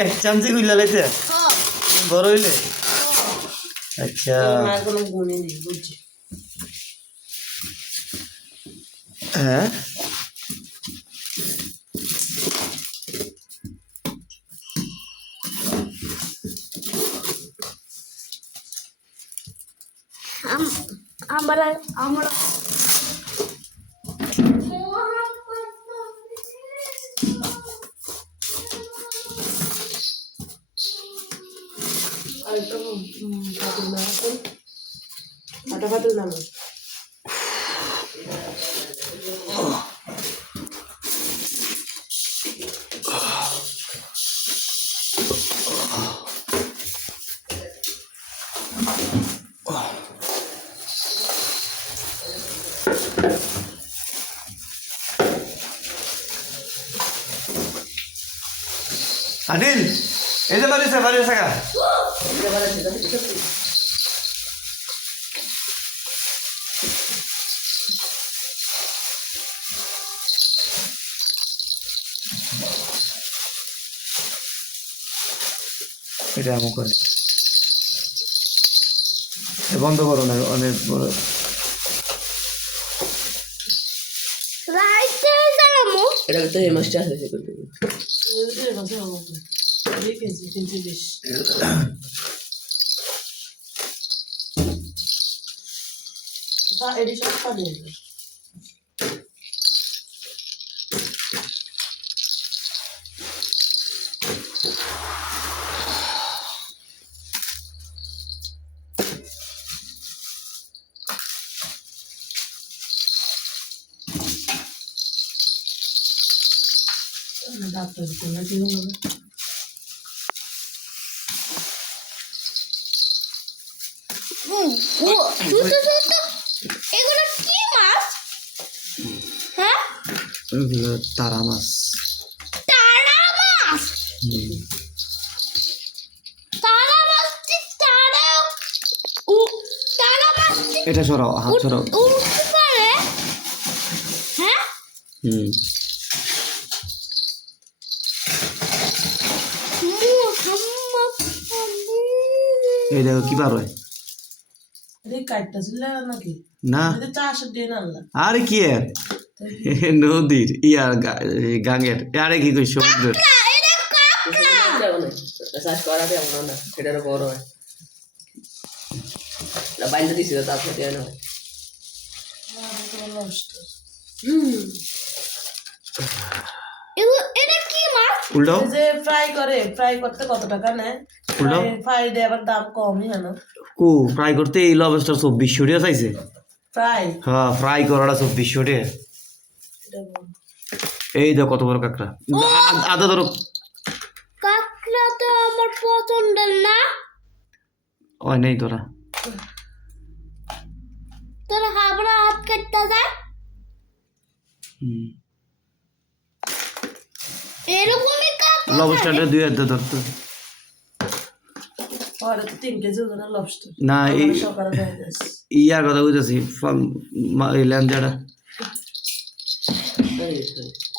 এক চামচি খুললা লাইতে বড় হইলে আচ্ছা কোনো গুণই নেই বুঝছি হ্যাঁ আমরা ফাটাফাটি না अनिल इधर बारी से का এটা আমো করে বন্ধ করো না অনেক বড় রাইতে যাবো এটা তো এই মাছটা আছে করতে এই মাছ হবে এই কেজি 320 তা এডিশন পাবে ডাক্তার কোন দিন হবে এগুলো কি মাছ হ্যাঁ তারা মাছ তারা মাছ তারা মাছ এটা সরাও হাত সরাও উঠতে পারে হ্যাঁ এই দেখো কি বার হয় এই কাটটা ছিল নাকি না এটা চাষ দেন আল্লাহ আরে কি এর নদীর ইয়ার গাঙ্গের আরে কি কই সমুদ্রের চাষ করাতে এমন না সেটারও বড় হয় না বাইন্দা দিছিল তারপর দেয় না এটা কি মাছ উল্টাও যে ফ্রাই করতে কত টাকা নেয় উল্টাও ফ্রাই দিয়ে আবার দাম কমই হয় না কো ফ্রাই করতে এই লবস্টার 2400 টাকা চাইছে ফ্রাই হ্যাঁ ফ্রাই করাটা 2400 টাকা এই দেখো কত বড় কাঁকড়া আদা ধরো কাঁকড়া তো আমার পছন্দের না ওই নেই তোরা তোর হাবড়া হাত কাটতে যায় এরকমই কাঁকড়া লবস্টারটা 2000 ধরতো আর 3 কেজি ওজন লবস্টার না এই সকালে দেয় দেশ ইয়ার কথা বুঝেছি ল্যান্ডাটা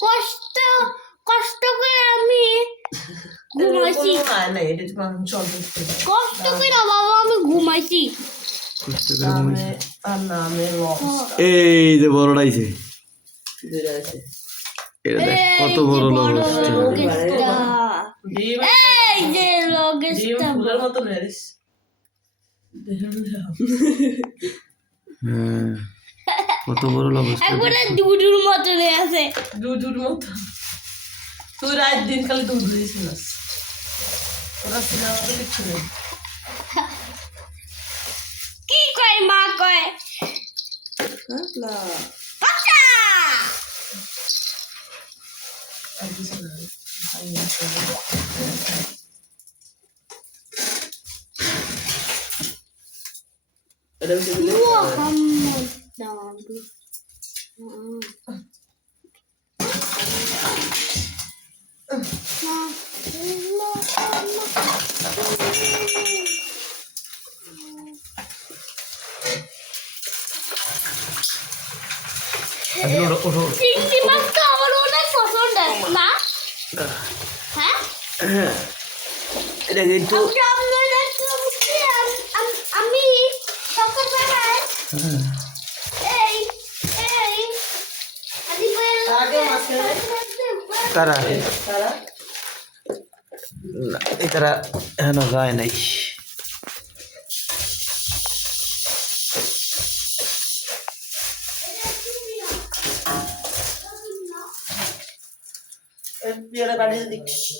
কষ্ট কষ্ট করে আমি ঘুমাইছি না এটা তো চলবে কষ্ট করে বাবা আমি ঘুমাইছি আর নামে লবস্টার এই যে বড়টাইছে দুইটা আছে এটা দেখ কত বড় লবস্টার ডিম এই যে ডিম লগেস্টা ফুলের মতো নেরিস হ্যাঁ কত বড় লবস্টার একবারে দুধুর মতো আছে দুধুর মতো তুই রাত দিন খালি দুধ দিয়েছিলাস ওরা সিনেমা তো কিছু নেই কি কয় মা কয় না আচ্ছা আর কিছু না এটা হচ্ছে মুহাম্মদ নাবি আসলে ওঠো ওঠো চিংড়ি মাছ তো আমার অনেক পছন্দ না হ্যাঁ এটা কিন্তু আমি সকালবেলায় এই এই আগে মাছে তারা তারা না, এই তারা এখনো যায় নাই বিয়ের বাড়ি দিচ্ছি